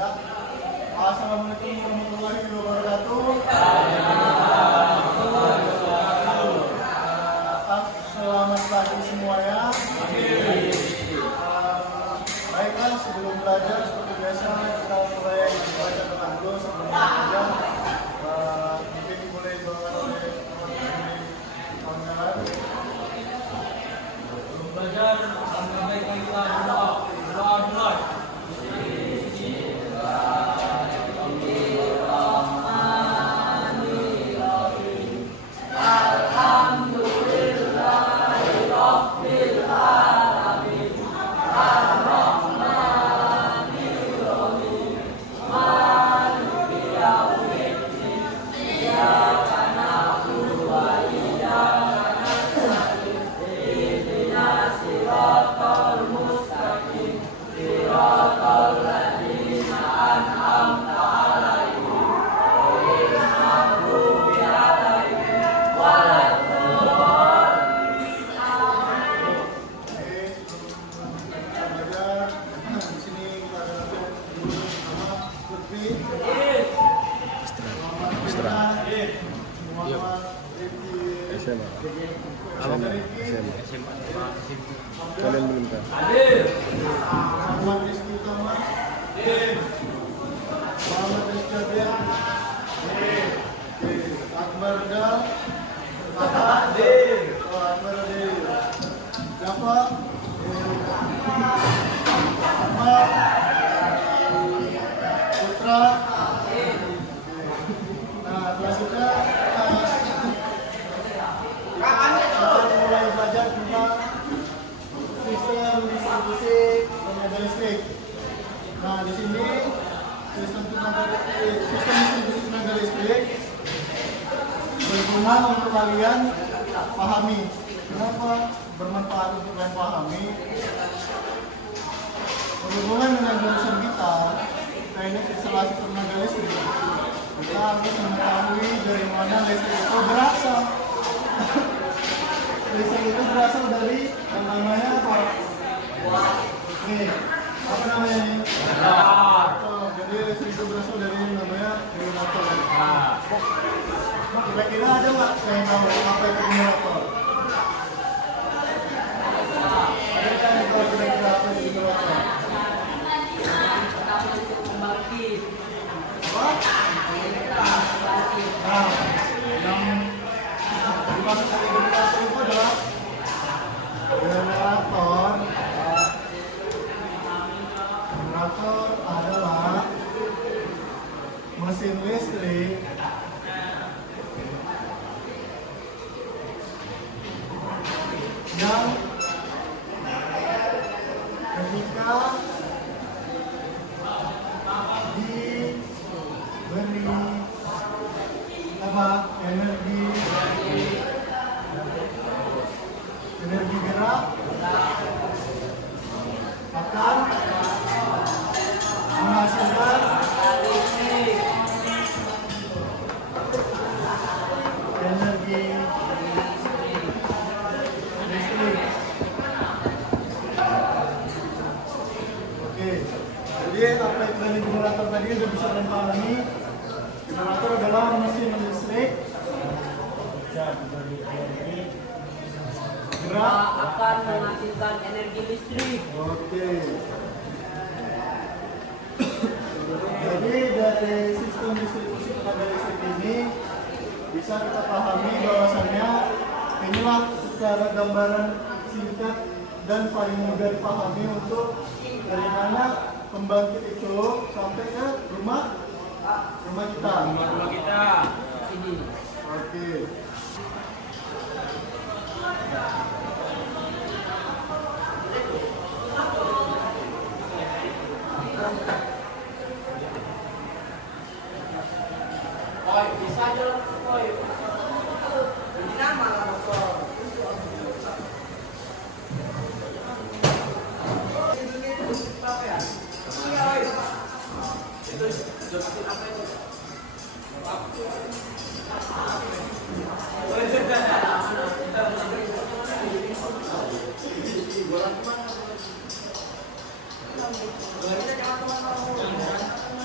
Ya. Assalamualaikum warahmatullahi wabarakatuh. Selamat pagi semuanya. Baiklah, sebelum belajar seperti biasa kita mulai baca doa dulu sebelum belajar. Mungkin dimulai doakan oleh kawan-kawan. Sebelum belajar, sambil baikkan kita berdoa. Doa mulai. Kalian belum tahu. Muhammad Rizky Utama. Muhammad Rizky Abid. Akbar Dal. Akbar Adil. Siapa? Ahmad. Putra. Nah, selanjutnya kita mulai belajar tentang sistem distribusi tenaga listrik. Nah, di sini sistem distribusi tenaga listrik berguna untuk kalian pahami. Kenapa bermanfaat untuk kalian pahami? Berhubungan dengan jurusan kita, teknik instalasi tenaga listrik, kita harus mengetahui dari mana listrik itu berasal. Listrik itu berasal dari yang namanya apa? Nih, apa namanya ini? Jadi listrik itu berasal dari yang namanya generator. Kira-kira ada nggak yang tahu apa itu generator? Ada kan yang tahu kira-kira apa itu generator? Apa? Nah, yang dimaksud dari generator itu adalah generator adalah mesin listrik yang ketika diberi energi gerak akan menghasilkan energi listrik. Oke, jadi apa itu dari generator tadi sudah bisa kalian pahami. Generator adalah mesin listrik gerak akan menghasilkan energi listrik. Oke. Jadi dari sistem distribusi tenaga listrik ini bisa kita pahami bahwasannya inilah secara gambaran singkat dan paling mudah dipahami untuk dari mana pembangkit itu sampai ke rumah kita. Rumah kita. Sini. Oke. Bisa aja loh. Ini nama lah motor. Apa ya? Itu apa itu? Bola kemana? Bola kita jangan kemana-mana.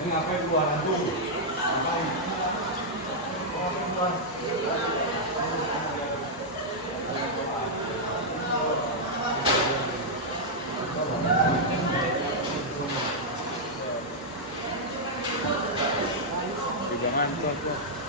Ini ngapain keluaran tuh? Jangan tuh.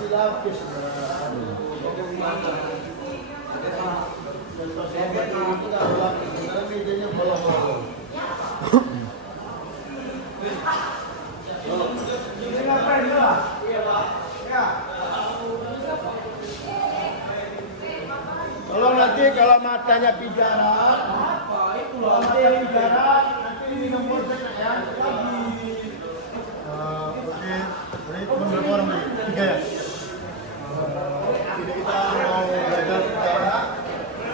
Silapis. Medianya bolong-bolong. Ini ngapain ya? Iya Pak. Ya. Kalau nanti kalau matanya pidana, kalau matanya pidana, nanti ini nomor saya ya. Oke, ini berapa orang nih? 3 ya. Jadi kita mau belajar tentang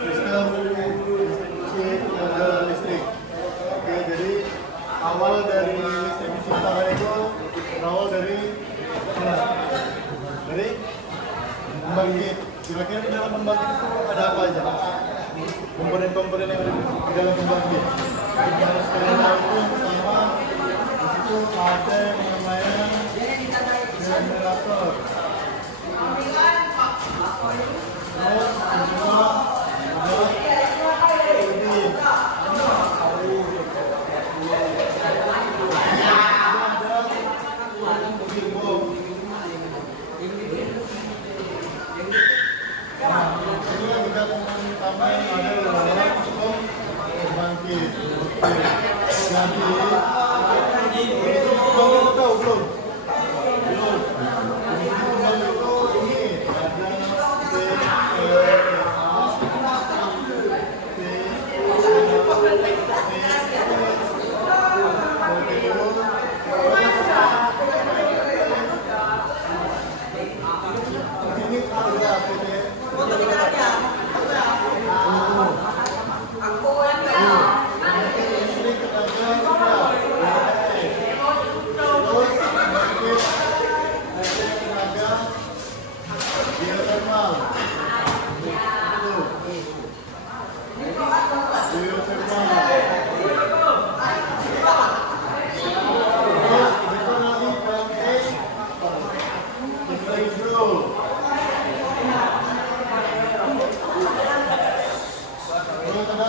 sistem distribusi tenaga listrik. Oke, jadi awal dari distribusi tenaga itu berawal dari mana? Dari pembangkit. Kira-kira di dalam pembangkit itu ada apa aja? Komponen-komponen yang ada di dalam pembangkit. Kita sekalian tahu itu yang pertama di situ ada yang namanya generator. Terus kedua ada turbin. Ini kita komponen utama yang ada dalam sistem pembangkit. Jadi itu pembangkit tahu belum? Belum.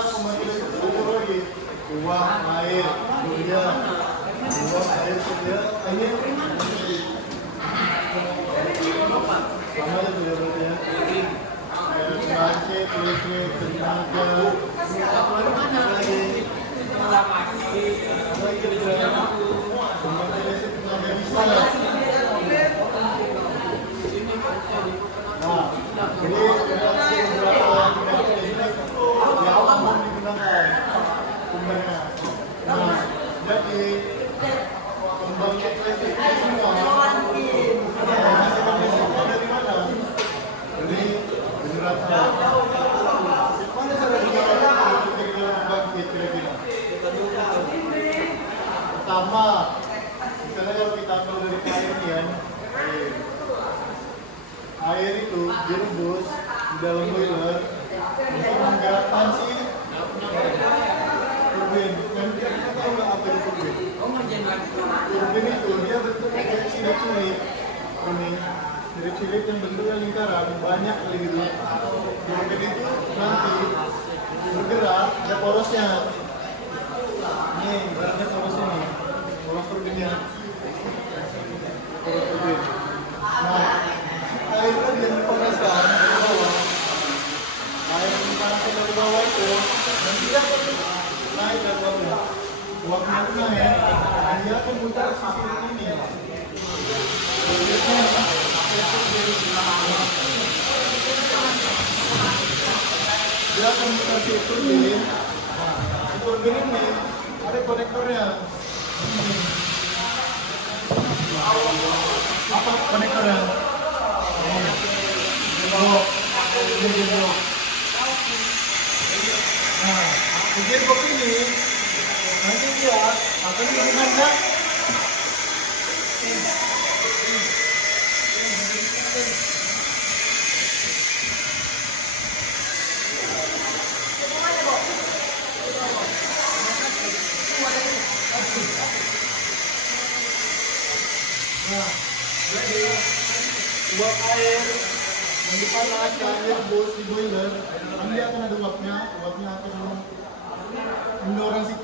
Pembangkit itu ini uang air dunia uang air sedia ini sama aja tuh ya berarti ya pembangkit listrik tenaga lagi pembangkit listrik tenaga bisa ya. Nah jadi beberapa pembangkit listrik yang umum digunakan. Nah, jadi pembangkit listrik ini semua menghasilkan listriknya dari mana? Dari generator. Mana cara generator listrik dalam pembangkit kira-kira? Pertama, misalnya kalau kita ambil dari air nih kan, air itu direbus di dalam boiler untuk menggerakkan si turbin. Dan kita tahu nggak apa itu turbin? Turbin itu dia bentuknya kayak cilip-cilip. Ini cilip-cilip yang bentuknya lingkaran banyak kali gitu. Turbin itu nanti bergerak ada porosnya. Ini ibaratnya poros ini, poros turbinnya. Poros turbin. Nah, air tadi yang dipanaskan dari bawah. Air yang dipanaskan dari bawah itu nanti dia naik dari bawah. Uapnya itu naik, dan dia akan putar sisi ini. Dia akan putar sisi turbin. Si turbin ini ada konektornya. Apa konektornya? Gearbox. Nah, gearbox ini nanti dia akan digunakan Nah, jadi uap air yang dipanas ke air bos di boiler, nanti akan ada uapnya akan mendorong si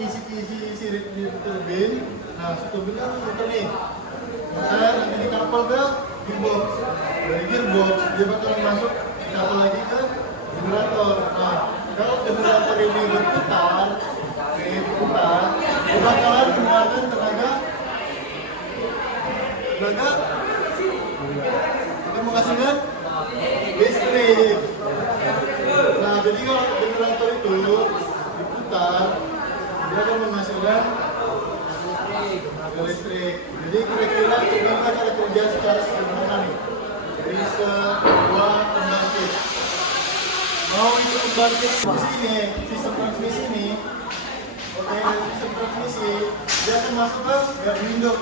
sirip di turbin. Nah, si turbin kan muter nih, nanti dikapal ke gearbox. Dari gearbox dia bakalan masuk dikapal lagi ke generator. Nah, kalau generator ini berputar, dia bakalan mengeluarkan tenaga kita menghasilkan listrik. Nah, jadi kalau generator itu diputar, dia akan menghasilkan listrik. Jadi kira-kira kita cara kerja secara sederhana nih. Jadi sebuah pembangkit. Mau itu pembangkit ini, sistem transmisi ini. Oke, dari sistem transmisi dia akan masuk ke window.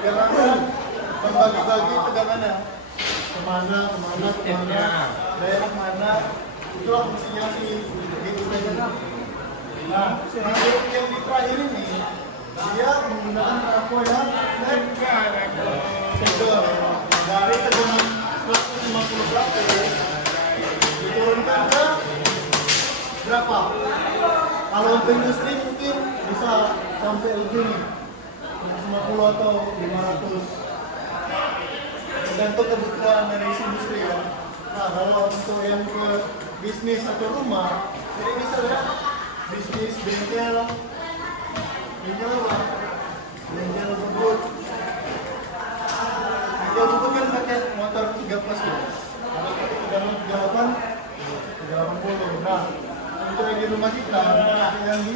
Dia akan membagi-bagi tegangannya kemana, daerah mana. Itulah fungsinya si gitu saja. Nah, yang di terakhir ini dia menggunakan trafo yang segel dari tegangan 150 volt diturunkan ke berapa? Kalau untuk industri mungkin bisa sampai lebih nih, 150 atau 500, tergantung kebutuhan dari industri ya. Nah, kalau untuk yang ke bisnis atau rumah, jadi bisa ya bisnis bengkel apa? Bengkel bubut. Bengkel bubut kan pakai motor 3 plus ya. Ada 38, 30. Nah, untuk yang di rumah kita, yang di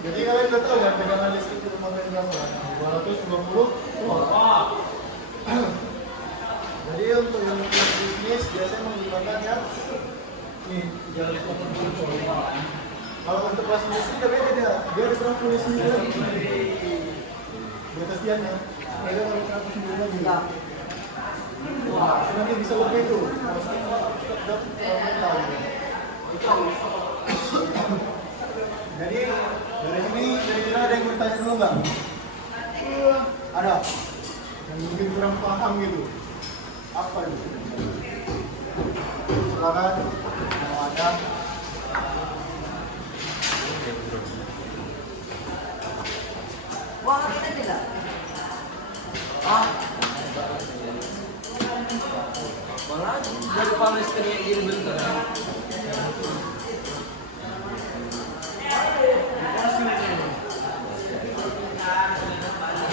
jadi kalian udah tahu kan tegangan listrik di rumah kalian berapa? 220 watt. Jadi untuk yang bisnis biasanya menggunakan yang ini 380 watt. Kalau untuk kelas industri tapi beda, dia ada 199 lagi di atas tiangnya. Ada 199 lagi. Wah, nanti bisa lebih tuh. Jadi dari sini kira-kira ada yang bertanya dulu nggak? Ada? Yang mungkin kurang paham gitu. Apa itu? Silakan. Mau ada? Wah, kita tidak. Ah, Malah dari panas kena gini bentar.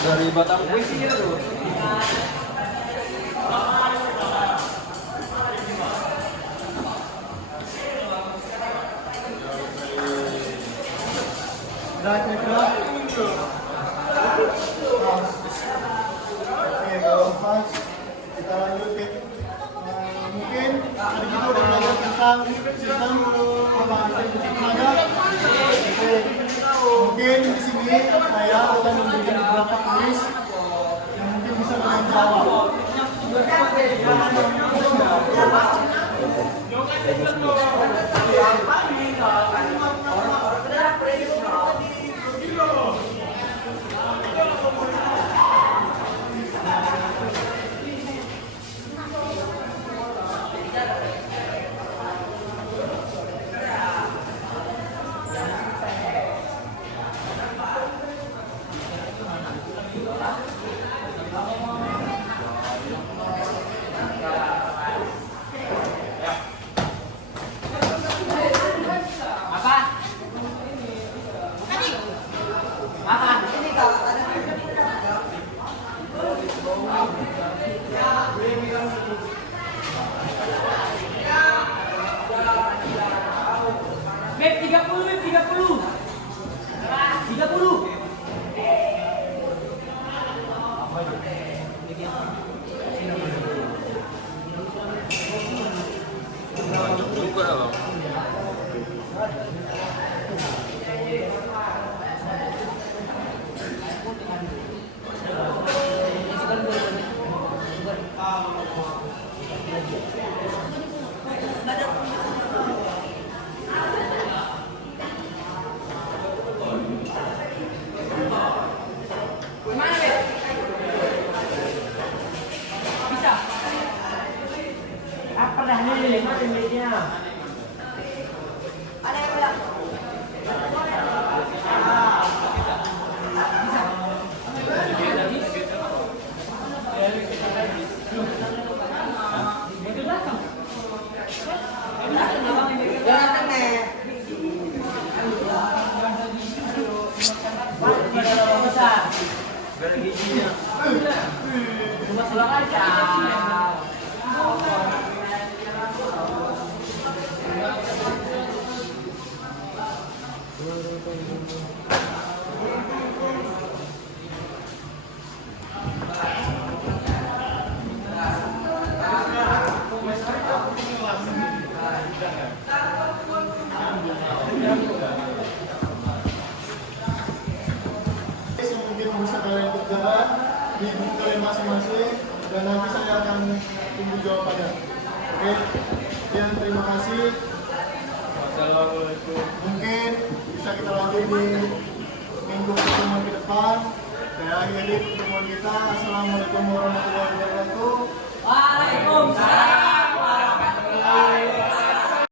Dari batang puisi itu. Udah kira-kira? Oke, kalau pas kita lanjutin. Mungkin tadi kita udah belajar tentang sistem pembangkit listrik tenaga. Oke, mungkin di sini saya akan memberikan beberapa kuis yang mungkin bisa kalian jawab. Ada yang bilang? Jangan nih. Mungkin bisa kalian kerjakan di buku kalian masing-masing dan nanti saya akan tunggu jawabannya. Oke, dan terima kasih. Assalamualaikum. Mungkin bisa kita lanjut di minggu pertemuan ke depan. Saya akhiri pertemuan kita. Assalamualaikum warahmatullahi wabarakatuh. Waalaikumsalam.